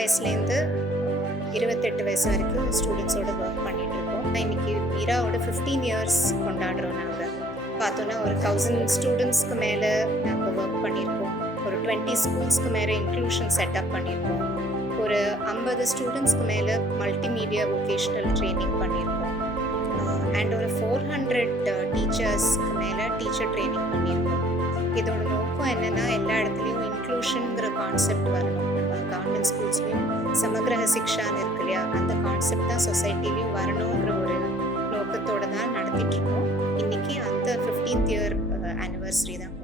வயசுலேருந்து 28 வயசு வரைக்கும் ஸ்டூடெண்ட்ஸோட ஒர்க் பண்ணிகிட்ருக்கோம். இன்றைக்கி மீராவோட 15 இயர்ஸ் கொண்டாடுறோம். நாங்கள் பார்த்தோன்னா ஒரு 1000 ஸ்டூடெண்ட்ஸ்க்கு மேலே நாங்கள் ஒர்க் பண்ணியிருக்கோம். ஒரு 20 ஸ்கூல்ஸ்க்கு மேலே இன்க்ளூஷன் செட்டப் பண்ணியிருக்கோம். ஒரு 50 ஸ்டூடெண்ட்ஸ்க்கு மேலே மல்டிமீடியா வொகேஷ்னல் ட்ரைனிங் பண்ணியிருக்கோம். அண்ட் ஒரு 400 டீச்சர்ஸ்க்கு மேலே டீச்சர் ட்ரைனிங் பண்ணியிருக்கோம். இதோட நோக்கம் என்னென்னா, எல்லா இடத்துலையும் இன்க்ளூஷனுங்கிற கான்செப்ட் வரணும். நம்ம கவர்மெண்ட் ஸ்கூல்ஸ்லேயும் சமகிரக சிக்ஷான்னு இருக்கு இல்லையா, அந்த கான்செப்ட் தான் சொசைட்டிலையும் வரணுங்கிற ஒரு நோக்கத்தோடு தான் நடத்திட்டுருக்கோம். இன்றைக்கி அந்த 15th இயர் ஆனிவர்சரி தான்